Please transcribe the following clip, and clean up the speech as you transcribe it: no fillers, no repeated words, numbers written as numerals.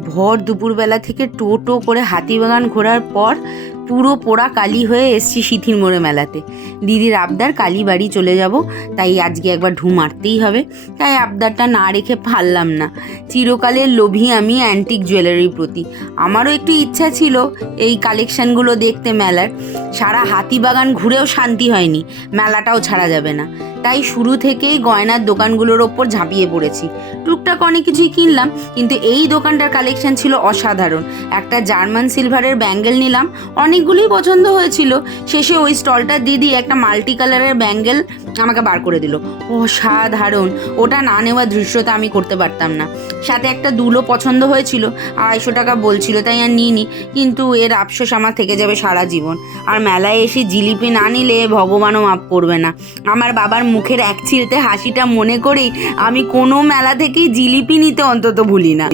ভর দুপুরবেলা থেকে টোটো করে হাতিবাগান ঘোরার পর পুরো পোড়া কালি হয়ে এসছি সিথির মোড়ে মেলাতে। দিদির আবদার কালীবাড়ি চলে যাব, তাই আজকে একবার ঢু মারতেই হবে। তাই আবদারটা না রেখে পারলাম না। চিরকালের লোভী আমি অ্যান্টিক জুয়েলারির প্রতি। আমারও একটু ইচ্ছা ছিল এই কালেকশানগুলো দেখতে মেলার। সারা হাতিবাগান ঘুরেও শান্তি হয়নি, মেলাটাও ছাড়া যাবে না। তাই শুরু থেকেই গয়নার দোকানগুলোর ওপর ঝাঁপিয়ে পড়েছি। টুকটাক অনেক কিছুই কিনলাম, কিন্তু এই দোকানটার কালেকশন ছিল অসাধারণ। একটা জার্মান সিলভারের ব্যাঙ্গেল নিলাম, অনেকগুলোই পছন্দ হয়েছিল। শেষে ওই স্টলটার দিদি একটা মাল্টি কালারের ব্যাঙ্গেল আমাকে বার করে দিল। অসাধারণ! ওটা না নেওয়ার দৃশ্যটা আমি করতে পারতাম না। সাথে একটা দুলও পছন্দ হয়েছিল, 250 টাকা বলছিল, তাই আর নিইনি। কিন্তু এর আফসোস আমার থেকে যাবে সারা জীবন। আর মেলায় এসে জিলিপি না নিলে ভগবানও মাপ করবে না। আমার বাবার মুখের এক চিলতে হাসিটা মনে করেই আমি কোনো মেলা থেকেই জিলিপি নিতে অন্তত ভুলি না।